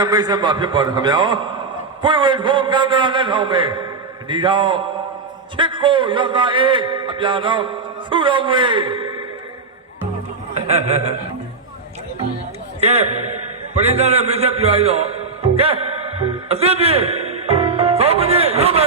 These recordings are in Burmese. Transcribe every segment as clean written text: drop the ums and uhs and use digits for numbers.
နဲ့မိတ်ဆက်မှာဖြစ်ပါတယ်ခင်ဗျာပွင့်ဝေထိုးကန္တာလက်ထောင်ပဲဒီတော့ချစ်ကိုရောသားအေးအပြာတော့သူ့တော်ဝေးကဲပရိသတ်နဲ့မိတ်ဆက်ပြရည်တော့ကဲအသစ်ပြေသောမင်းရုပ်ပဲ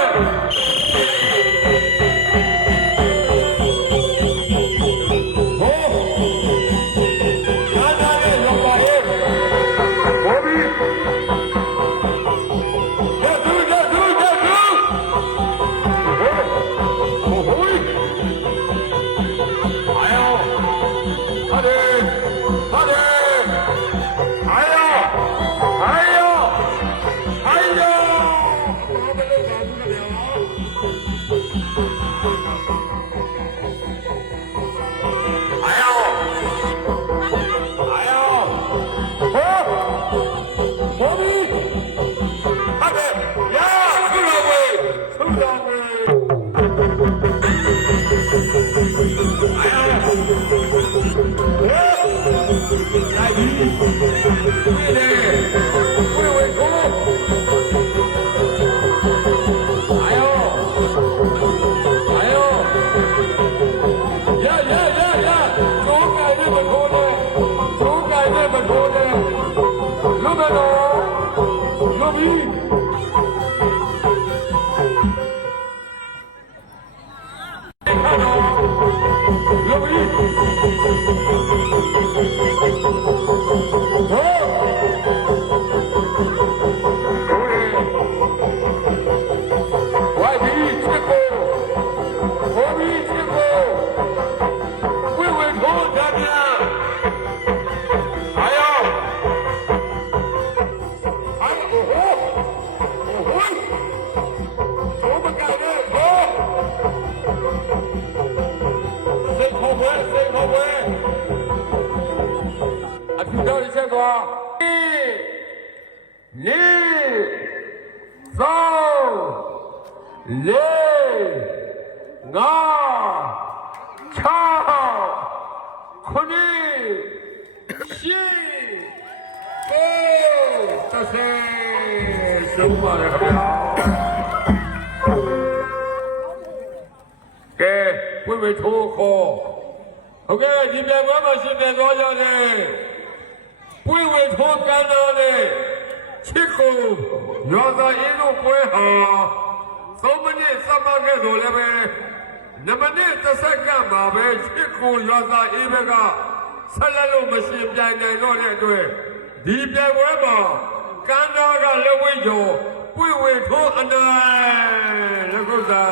ဟုတ်ကဲ့ဒီပြပွဲမှာရှင်ပြန်သွားကြတယ်ပွင့်ဝေထိုးကမ်းတော်နဲ့ချစ်ကိုရောသာအင်းတို့ပွဲဟာ3မိနစ်စမှတ်ခဲ့ဆိုလည်းပဲ2မိနစ်30စက္ကန့်မှာပဲချစ်ကိုရောသာအင်းဘက်ကဆက်လက်လို့မရှင်ပြိုင်နိုင်တော့တဲ့အတွက်ဒီပြပွဲမှာကမ်းတော်ကလက်ဝဲကျော်ပွင့်ဝေထိုးအနိုင်လက်ကုပ်သာ